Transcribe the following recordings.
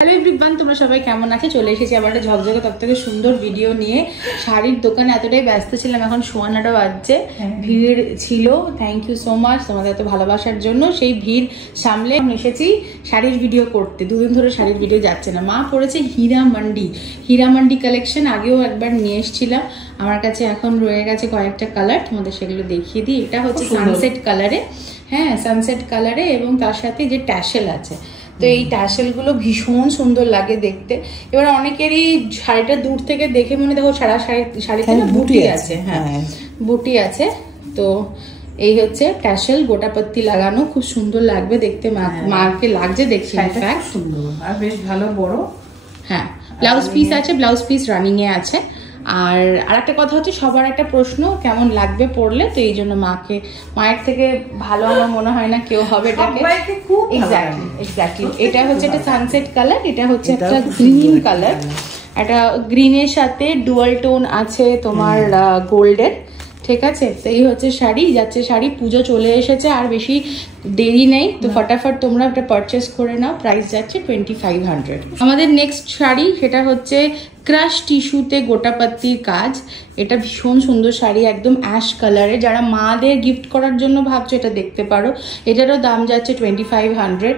Hello everyone, তোমরা সবাই কেমন আছো? চলে এসেছি আবার একটা ঝকঝকে তকতকে সুন্দর ভিডিও নিয়ে। শাড়ির দোকানে এতটাই ব্যস্ত ছিলাম, এখন 9:15 বাজছে। ভিড় ছিল, থ্যাংক ইউ সো মাচ তোমাদের এত ভালোবাসার জন্য। সেই ভিড় সামলে এসেছি শাড়ির ভিডিও করতে। দুদিন ধরে শাড়ির ভিডিও যাচ্ছে না। মা পড়েছে হীরা মান্ডি কালেকশন। আগেও একবার নিয়ে এসেছিলাম, আমার কাছে এখন রয়ে গেছে কয়েকটা কালার, তোমাদের সেগুলো দেখিয়ে দিই। এটা হচ্ছে সানসেট কালারে, হ্যাঁ সানসেট কালারে, এবং তার সাথে যে ট্যাসেল আছে। তো এই ট্যাসেল গুলো ভীষণ সুন্দর লাগে দেখতে। এবার অনেকেরই শাড়িটা দূর থেকে দেখে মনে দেখো শাড়িতে বুটি আছে, হ্যাঁ বুটি আছে। তো এই হচ্ছে ট্যাসেল, গোটাপত্তি লাগানো, খুব সুন্দর লাগবে দেখতে। মাকে লাগছে দেখছি, সুন্দর আর বেশ ভালো বড়। হ্যাঁ ব্লাউজ পিস আছে, ব্লাউজ পিস রানিং এ আছে। আর আরেকটা কথা হচ্ছে, সবার একটা প্রশ্ন কেমন লাগবে পরলে, তো এই জন্য মায়ের থেকে ভালো আমার মনে হয় না কেউ হবে এটাকে। এক্স্যাক্টলি এটা হচ্ছে একটা সানসেট কালার, এটা হচ্ছে একটা গ্রিন কালার। একটা গ্রিনের সাথে ডুয়াল টোন আছে তোমার গোল্ডের, ঠিক আছে। তো এই হচ্ছে শাড়ি, যাচ্ছে শাড়ি। পুজো চলে এসেছে, আর বেশি দেরি নেই, তো ফটাফট তোমরা একটা পারচেস করে নাও। প্রাইস যাচ্ছে 2500। আমাদের নেক্সট শাড়ি, সেটা হচ্ছে ক্রাশ টিস্যুতে গোটাপাত্তির কাজ। এটা ভীষণ সুন্দর শাড়ি, একদম অ্যাশ কালারে। যারা মাদের গিফট করার জন্য ভাবছো, এটা দেখতে পারো। এটারও দাম যাচ্ছে 2500।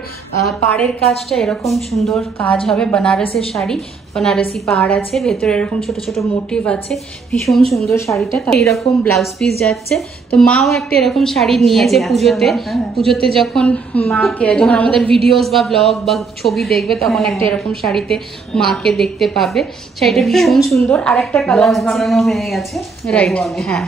পাড়ের কাজটা এরকম সুন্দর কাজ হবে, বেনারসের শাড়ি, বেনারসি পাড় আছে, ভেতরে এরকম ছোট ছোট মোটিভ আছে, ভীষণ সুন্দর শাড়িটা। এইরকম ব্লাউজ পিস যাচ্ছে। তো মাও একটা এরকম শাড়ি নিয়েছে পুজোতে যখন মাকে, যখন আমাদের ভিডিওস বা ব্লগ বা ছবি দেখবে, তখন একটা এরকম শাড়িতে মাকে দেখতে পাবে। শাড়িটা ভীষণ সুন্দর। আর একটা কালার বানানো হয়ে গেছে, রাইট, হ্যাঁ।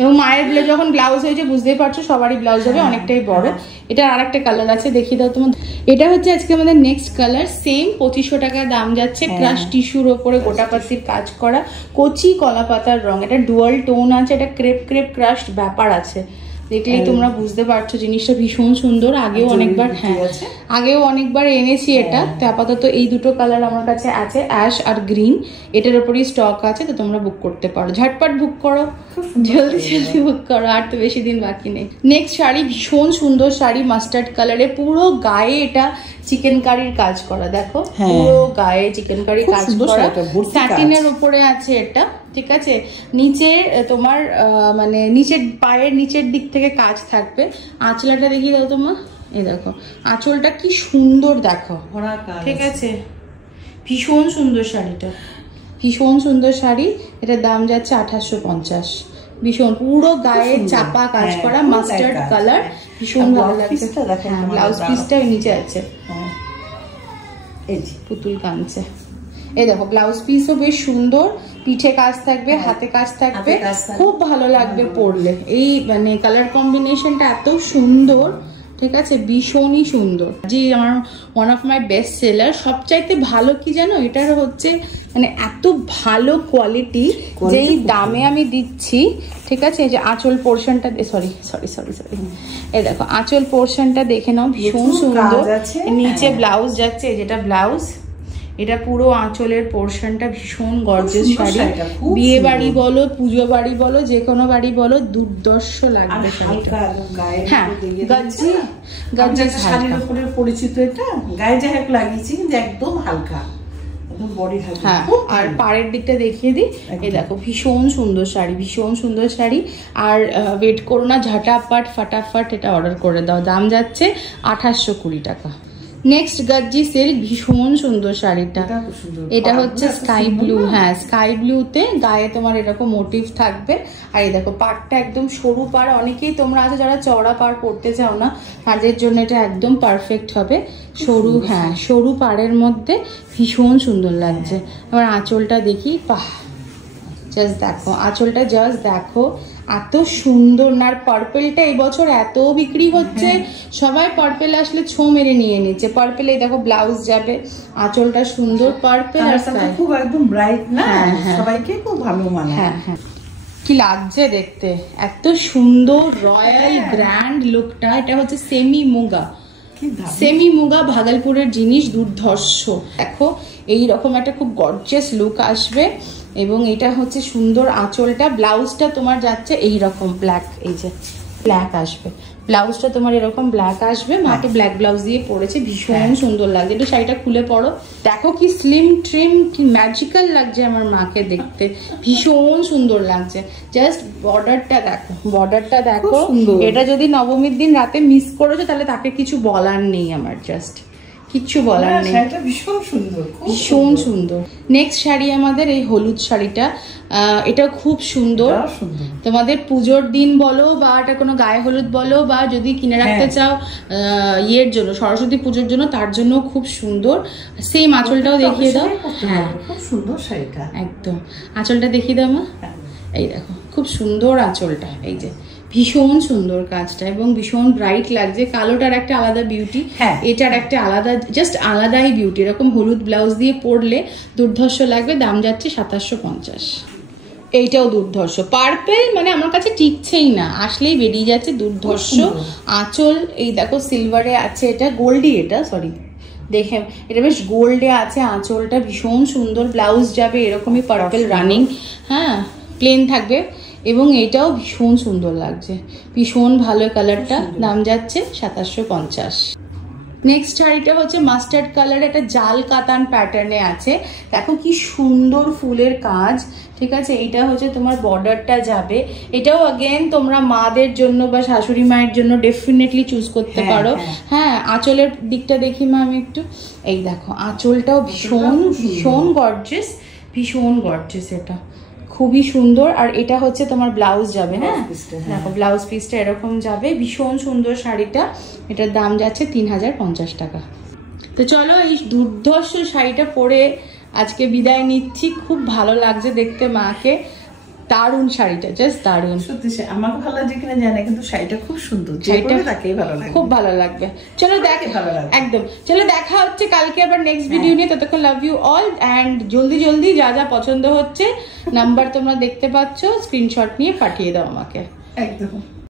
এবং মায়ের যখন ব্লাউজ হয়েছে, বুঝতেই পারছো সবারই ব্লাউজ হবে অনেকটাই বড়। এটা আর একটা কালার আছে, দেখিয়ে দাও তোমার। এটা হচ্ছে আজকে আমাদের নেক্সট কালার, সেম 2500 টাকা দাম যাচ্ছে। ক্রাশ টিস্যুর ওপরে গোটাপাত্তির কাজ করা, কচি কলা পাতার রং। এটা ডুয়াল টোন আছে, এটা ক্রেপ ক্রাশ ব্যাপার আছে। দেখলেই তোমরা বুঝতে পারছো জিনিসটা ভীষণ সুন্দর। আগেও অনেকবার এনেছি এটা। তো আপাতত এই দুটো কালার আমার কাছে আছে, অ্যাশ আর গ্রিন। এটার উপরই স্টক আছে, তো তোমরা বুক করতে পারো। ঝটপট বুক করো, জলদি বুক করো, আর তো বেশি দিন বাকি নেই। নেক্সট শাড়ি, ভীষণ সুন্দর শাড়ি, মাস্টার্ড কালারে। পুরো গায়ে এটা চিকেন কারির কাজ করা, দেখো পুরো গায়ে চিকেন কারি কাজ করা, স্যাটিনের উপরে আছে এটা, ঠিক আছে। নিচে তোমার মানে নিচের পায়ের নিচের দিক থেকে কাজ থাকবে। আঁচলাটা দেখিয়ে দাও তোমার, এই দেখো আঁচলটা কি সুন্দর, দেখো, ঠিক আছে। ভীষণ সুন্দর শাড়িটা, ভীষণ সুন্দর শাড়ি। এটার দাম যাচ্ছে 2850। ভীষণ পুরো গায়ে চাপা কাজ করা, মাস্টার্ড কালার, ভীষণ ভালো লাগছে। ব্লাউজ পিসটা নিচে আছে, পুতুল কাঁদছে। এই দেখো ব্লাউজ পিসও বেশ সুন্দর, পিঠে কাজ থাকবে, হাতে কাজ থাকবে, খুব ভালো লাগবে পরলে। এই মানে কালার কম্বিনেশনটা এত সুন্দর, ঠিক আছে, ভীষণই সুন্দর। যে আমার one of my best seller. সবচাইতে ভালো কি জানো, এটার হচ্ছে মানে এত ভালো কোয়ালিটি, যেই দামে আমি দিচ্ছি, ঠিক আছে। এই যে আঁচল পোর্শনটা, সরি, এই দেখো আঁচল পোর্শনটা দেখে নাও, ভীষণ সুন্দর। নিচে ব্লাউজ যাচ্ছে, যেটা ব্লাউজ, এটা পুরো আঁচলের পোর্শনটা ভীষণ গর্জিয়াস শাড়ি। বিয়ে বাড়ি বলো, পুজো বাড়ি বলো, যে কোনো বাড়ি বলো, দুর্দর্শ লাগবে শাড়িটা। হ্যাঁ গাজ্জি শাড়ির উপরে পরিচিত, এটা গায়ে যা লাগিয়েছি কিন্তু একদম হালকা, হ্যাঁ। আর পাড়ের দিকটা দেখিয়ে দিই, এই দেখো ভীষণ সুন্দর শাড়ি, ভীষণ সুন্দর শাড়ি। আর ওয়েট করো না, ঝটাপট ফাটাফট এটা অর্ডার করে দাও। দাম যাচ্ছে 2820 টাকা। নেক্সট গাজ্জি সিল্ক, ভীষণ সুন্দর শাড়িটা। এটা হচ্ছে স্কাই ব্লু, হ্যাঁ স্কাই ব্লুতে গায়ে তোমার এরকম মোটিভ থাকবে। আর এই দেখো পাড়টা একদম সরু পাড়। অনেকেই তোমরা আছে যারা চওড়া পাড় পরতে চাও না, তাদের জন্য এটা একদম পারফেক্ট হবে। সরু, হ্যাঁ সরু পাড়ের মধ্যে ভীষণ সুন্দর লাগছে। এবার আঁচলটা দেখি, বাহ, জাস্ট দেখো আঁচলটা, জাস্ট দেখো এত সুন্দর না। আর পার্পেলটা এবছর এত বিক্রি হচ্ছে, সবাই পার্পেল আসলে ছো মেরে নিয়ে নিচ্ছে। পার্পেল, এই দেখো ব্লাউজ যাবে, আঁচলটা সুন্দর, পার্পেল আর স্কাই, খুব একদম ব্রাইট না, সবাইকে খুব ভালো মানে। হ্যাঁ কি লাগছে দেখতে, এত সুন্দর রয়্যাল গ্র্যান্ড লুকটা। এটা হচ্ছে সেমি মুগা ভাগলপুরের জিনিস, দুর্ধর্ষ। দেখো এইরকম একটা খুব গর্জিয়াস লুক আসবে। এবং এটা হচ্ছে সুন্দর আঁচলটা। ব্লাউজটা তোমার যাচ্ছে এইরকম ব্ল্যাক, এই যে ব্ল্যাক আসবে, ব্লাউজটা তোমার এরকম ব্ল্যাক আসবে, মাকে ব্ল্যাক ব্লাউজ দিয়ে পরেছে, ভীষণ সুন্দর লাগছে। একটু শাড়িটা খুলে পড়ো, দেখো কি স্লিম ট্রিম, কি ম্যাজিক্যাল লাগছে আমার মাকে দেখতে, ভীষণ সুন্দর লাগছে। জাস্ট বর্ডারটা দেখো, বর্ডারটা দেখো, এটা যদি নবমীর দিন রাতে মিস করেছো তাহলে তাকে কিছু বলার নেই আমার, জাস্ট কিচ্ছু বলার নেই, ভীষণ সুন্দর, ভীষণ সুন্দর। নেক্সট শাড়ি আমাদের এই হলুদ শাড়িটা, এটা খুব সুন্দর। তোমাদের পুজোর দিন বলো বা এটা কোনো গায়ে হলুদ বলো, বা যদি কিনে রাখতে চাও ইয়ের জন্য, সরস্বতী পুজোর জন্য, তার জন্য খুব সুন্দর। সেম আঁচলটাও দেখিয়ে দাও। হ্যাঁ, খুব সুন্দর শাড়িটা, একদম। আঁচলটা দেখিয়ে দাও মা, এই দেখো খুব সুন্দর আঁচলটা, এই যে ভীষণ সুন্দর কাজটা এবং ভীষণ ব্রাইট লাগছে। কালোটার একটা আলাদা বিউটি, এটার একটা আলাদা, জাস্ট আলাদাই বিউটি। এরকম হলুদ ব্লাউজ দিয়ে পরলে দুর্ধর্ষ লাগবে। দাম যাচ্ছে 2750। এইটাও দুর্ধর্ষ পার্পেল, মানে আমার কাছে টিকছেই না, আসলেই বেরিয়ে যাচ্ছে, দুর্ধর্ষ আঁচল। এই দেখো সিলভারে আছে, এটা গোল্ডি, এটা সরি দেখে এটা বেশ গোল্ডে আছে, আঁচলটা ভীষণ সুন্দর। ব্লাউজ যাবে এরকমই পার্পেল রানিং, হ্যাঁ প্লেন থাকবে, এবং এটাও ভীষণ সুন্দর লাগছে, ভীষণ ভালো কালারটা। দাম যাচ্ছে 2750। নেক্সট শাড়িটা হচ্ছে মাস্টার্ড কালার, একটা জাল কাতান প্যাটার্নে আছে, দেখো কি সুন্দর ফুলের কাজ, ঠিক আছে। এটা হচ্ছে তোমার বর্ডারটা যাবে, এটাও अगेन তোমরা মাদের জন্য বা শাশুড়ি মায়ের জন্য ডেফিনেটলি চুজ করতে পারো। হ্যাঁ, আঁচলের দিকটা দেখি মা আমি একটু, এই দেখো আঁচলটাও ভীষণ ভীষণ গর্জিয়াস, ভীষণ গর্জিয়াস, এটা খুবই সুন্দর। আর এটা হচ্ছে তোমার ব্লাউজ যাবে, হ্যাঁ দেখো ব্লাউজ পিসটা এরকম যাবে, ভীষণ সুন্দর শাড়িটা। এটার দাম যাচ্ছে 3050 টাকা। তো চলো এই দুর্ধর্ষ শাড়িটা পরে আজকে বিদায় নিচ্ছি। খুব ভালো লাগছে দেখতে মাকে, দারুণ শাড়িটা, জাস্ট দারুণ। সত্যি আমাকে ভালো লাগছে কিনা জানি, কিন্তু শাড়িটা খুব সুন্দর, শাড়িটা তাকেই ভালো লাগবে, খুব ভালো লাগবে। চলো ভালো লাগবে একদম। চলো দেখা হচ্ছে কালকে আবার নেক্সট ভিডিও নিয়ে। ততক্ষণ লাভ ইউ অল, অ্যান্ড জলদি জলদি যা যা পছন্দ হচ্ছে নাম্বার তোমরা দেখতে পাচ্ছ, স্ক্রিনশট নিয়ে পাঠিয়ে দাও আমাকে। একদম।